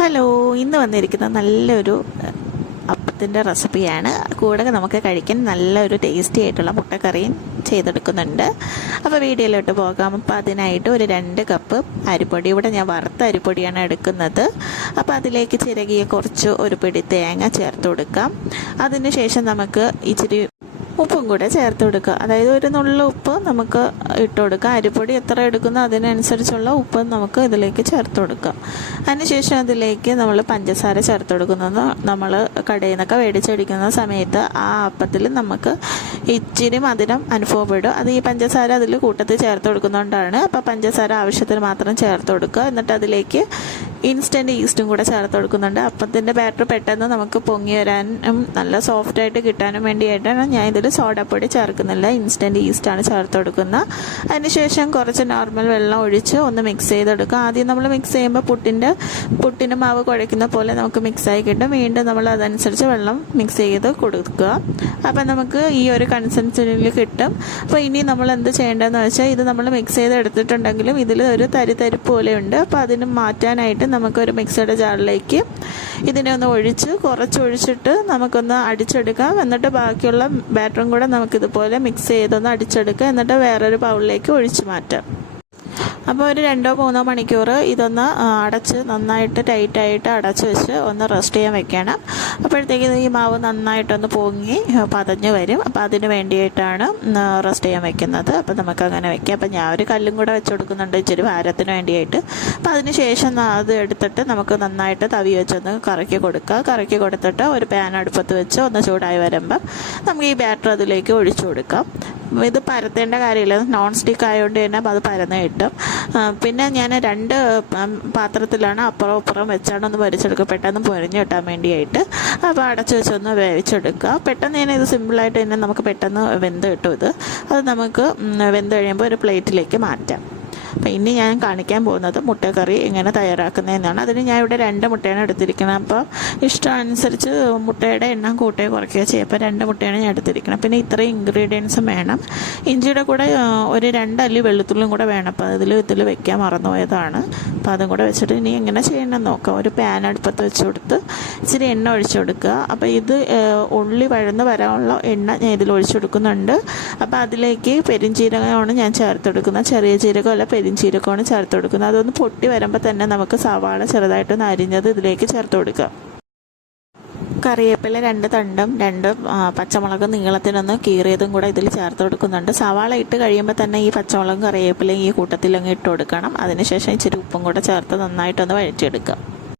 Hello, ഇന്ന് വന്നിരിക്കുന്നത് നല്ലൊരു അപ്പത്തിൻ്റെ റെസിപ്പിയാണ്. കൂടെ നമുക്ക് കഴിക്കാൻ നല്ലൊരു ടേസ്റ്റി ആയിട്ടുള്ള മുട്ടക്കറിയും ചെയ്തെടുക്കുന്നുണ്ട്. അപ്പോൾ വീഡിയോയിലോട്ട് പോകാം. അപ്പോൾ അതിനായിട്ട് ഒരു 2 കപ്പ് അരിപ്പൊടി, ഇവിടെ ഞാൻ വറുത്ത അരിപ്പൊടിയാണ് എടുക്കുന്നത്. അപ്പോൾ അതിലേക്ക് ചിരകിയ കുറച്ച് ഒരു പിടി തേങ്ങ ചേർത്ത് കൊടുക്കാം. അതിന് ശേഷം നമുക്ക് ഇച്ചിരി ഉപ്പും കൂടെ ചേർത്ത് കൊടുക്കുക. അതായത് ഒരു നുള്ള ഉപ്പ് നമുക്ക് ഇട്ട് കൊടുക്കുക. അരിപ്പൊടി എത്ര എടുക്കുന്നോ അതിനനുസരിച്ചുള്ള ഉപ്പ് നമുക്ക് ഇതിലേക്ക് ചേർത്ത് കൊടുക്കാം. അതിനുശേഷം അതിലേക്ക് നമ്മൾ പഞ്ചസാര ചേർത്ത് കൊടുക്കുന്നത് നമ്മൾ കടയിൽ നിന്നൊക്കെ മേടിച്ചടിക്കുന്ന സമയത്ത് ആ അപ്പത്തിൽ നമുക്ക് ഇച്ചിരി മധുരം അനുഭവപ്പെടും. അത് ഈ പഞ്ചസാര അതിൽ കൂട്ടത്തിൽ ചേർത്ത് കൊടുക്കുന്നതുകൊണ്ടാണ്. അപ്പോൾ പഞ്ചസാര ആവശ്യത്തിന് മാത്രം ചേർത്ത് കൊടുക്കുക. എന്നിട്ട് അതിലേക്ക് ഇൻസ്റ്റൻറ്റ് ഈസ്റ്റും കൂടെ ചേർത്ത് കൊടുക്കുന്നുണ്ട്. അപ്പത്തിൻ്റെ ബാറ്റർ പെട്ടെന്ന് നമുക്ക് പൊങ്ങി വരാനും നല്ല സോഫ്റ്റായിട്ട് കിട്ടാനും വേണ്ടിയിട്ടാണ് ഞാൻ ഇതിൽ സോഡാപ്പൊടി ചേർക്കുന്നില്ല, ഇൻസ്റ്റൻറ്റ് ഈസ്റ്റാണ് ചേർത്ത് കൊടുക്കുന്നത്. അതിനുശേഷം കുറച്ച് നോർമൽ വെള്ളം ഒഴിച്ച് ഒന്ന് മിക്സ് ചെയ്തെടുക്കുക. ആദ്യം നമ്മൾ മിക്സ് ചെയ്യുമ്പോൾ പുട്ടിന് മാവ് കുഴയ്ക്കുന്ന പോലെ നമുക്ക് മിക്സായി കിട്ടും. വീണ്ടും നമ്മൾ അതനുസരിച്ച് വെള്ളം മിക്സ് ചെയ്ത് കൊടുക്കുക. അപ്പം നമുക്ക് ഈ ഒരു കൺസിസ്റ്റൻസിയിൽ കിട്ടും. അപ്പോൾ ഇനി നമ്മൾ എന്ത് ചെയ്യേണ്ടതെന്ന് വെച്ചാൽ, ഇത് നമ്മൾ മിക്സ് ചെയ്ത് എടുത്തിട്ടുണ്ടെങ്കിലും ഇതിൽ ഒരു തരിപ്പ് പോലെയുണ്ട്. അപ്പോൾ അതിന് മാറ്റാനായിട്ട് നമുക്കൊരു മിക്സിയുടെ ജാറിലേക്ക് ഇതിനെ ഒന്ന് കുറച്ചൊഴിച്ചിട്ട് നമുക്കൊന്ന് അടിച്ചെടുക്കാം. എന്നിട്ട് ബാക്കിയുള്ള ബാറ്ററും കൂടെ നമുക്കിതുപോലെ മിക്സ് ചെയ്തൊന്ന് അടിച്ചെടുക്കാം. എന്നിട്ട് വേറൊരു ബൗളിലേക്ക് ഒഴിച്ച് മാറ്റാം. അപ്പോൾ ഒരു 2-3 മണിക്കൂർ ഇതൊന്ന് അടച്ച് നന്നായിട്ട് ടൈറ്റായിട്ട് അടച്ച് വെച്ച് ഒന്ന് റെസ്റ്റ് ചെയ്യാൻ വെക്കണം. അപ്പോഴത്തേക്ക് ഈ മാവ് നന്നായിട്ടൊന്ന് പൊങ്ങി പതഞ്ഞ് വരും. അപ്പോൾ അതിന് വേണ്ടിയിട്ടാണ് റെസ്റ്റ് ചെയ്യാൻ വെക്കുന്നത്. അപ്പോൾ നമുക്കങ്ങനെ വെക്കാം. അപ്പോൾ ഞാൻ ഒരു കല്ലും കൂടെ വെച്ച് കൊടുക്കുന്നുണ്ട് ഇച്ചിരി ഭാരത്തിന് വേണ്ടിയിട്ട്. അപ്പോൾ അതിന് ശേഷം അത് എടുത്തിട്ട് നമുക്ക് നന്നായിട്ട് തവി വെച്ചൊന്ന് കറക്കി കൊടുക്കുക. കറക്കി കൊടുത്തിട്ട് ഒരു പാൻ അടുപ്പത്ത് വെച്ച് ഒന്ന് ചൂടായി വരുമ്പം നമുക്ക് ഈ ബാറ്റർ അതിലേക്ക് ഒഴിച്ചു കൊടുക്കാം. ഇത് പരത്തേണ്ട കാര്യമില്ല, നോൺ സ്റ്റിക്ക് ആയതുകൊണ്ട് തന്നെ അത് പരന്ന് കിട്ടും. പിന്നെ ഞാൻ 2 പാത്രത്തിലാണ് അപ്പുറം വെച്ചാണ് ഒന്ന് പൊരിച്ചെടുക്കുക, പെട്ടെന്ന് പൊരിഞ്ഞ് കിട്ടാൻ വേണ്ടിയിട്ട്. അപ്പോൾ അടച്ചു വെച്ചൊന്ന് വേവിച്ചെടുക്കുക. പെട്ടെന്ന് തന്നെ ഇത് സിമ്പിളായിട്ട് തന്നെ നമുക്ക് പെട്ടെന്ന് വെന്ത് കിട്ടും. അത് നമുക്ക് വെന്ത് കഴിയുമ്പോൾ ഒരു പ്ലേറ്റിലേക്ക് മാറ്റാം. അപ്പോൾ ഇനി ഞാൻ കാണിക്കാൻ പോകുന്നത് മുട്ടക്കറി എങ്ങനെ തയ്യാറാക്കുന്നതെന്നാണ്. അതിന് ഞാൻ ഇവിടെ 2 മുട്ടയാണ് എടുത്തിരിക്കുന്നത്. അപ്പോൾ ഇഷ്ടമനുസരിച്ച് മുട്ടയുടെ എണ്ണം കൂട്ടുകയോ കുറയ്ക്കുകയോ ചെയ്യും. അപ്പോൾ 2 മുട്ടയാണ് ഞാൻ എടുത്തിരിക്കുന്നത്. പിന്നെ ഇത്രയും ഇൻഗ്രീഡിയൻസും വേണം. ഇഞ്ചിയുടെ കൂടെ ഒരു 2 അല്ലി വെളുത്തുള്ളിയും കൂടെ വേണം. അപ്പോൾ ഇതിൽ വെക്കാൻ മറന്നുപോയതാണ്. അപ്പോൾ അതും കൂടെ വെച്ചിട്ട് ഇനി എങ്ങനെ ചെയ്യണമെന്ന് നോക്കാം. ഒരു പാൻ അടുപ്പത്ത് വെച്ച് കൊടുത്ത് ഇച്ചിരി എണ്ണ ഒഴിച്ചു കൊടുക്കുക. അപ്പോൾ ഇത് ഉള്ളി വഴന്ന് വരാനുള്ള എണ്ണ ഞാൻ ഇതിൽ ഒഴിച്ചു കൊടുക്കുന്നുണ്ട്. അപ്പോൾ അതിലേക്ക് പെരിഞ്ചീരകമാണ് ഞാൻ ചേർത്ത് കൊടുക്കുന്നത്. ചെറിയ ജീരകമല്ല, പെരിഞ്ചീരകമാണ് ചേർത്ത് കൊടുക്കുന്നത്. അതൊന്ന് പൊട്ടി വരുമ്പോൾ തന്നെ നമുക്ക് സവാള ചെറുതായിട്ടൊന്ന് അരിഞ്ഞത് ഇതിലേക്ക് ചേർത്ത് കൊടുക്കുക. കറിവേപ്പില 2 തണ്ടും 2 പച്ചമുളക് നീളത്തിനൊന്ന് കീറിയതും കൂടെ ഇതിൽ ചേർത്ത് കൊടുക്കുന്നുണ്ട്. സവാള ഇട്ട് കഴിയുമ്പോൾ തന്നെ ഈ പച്ചമുളകും കറിവേപ്പിലയും ഈ കൂട്ടത്തിലങ്ങ് ഇട്ട് കൊടുക്കണം. അതിനുശേഷം ഇച്ചിരി ഉപ്പും കൂടെ ചേർത്ത് നന്നായിട്ടൊന്ന് വഴറ്റിയെടുക്കുക.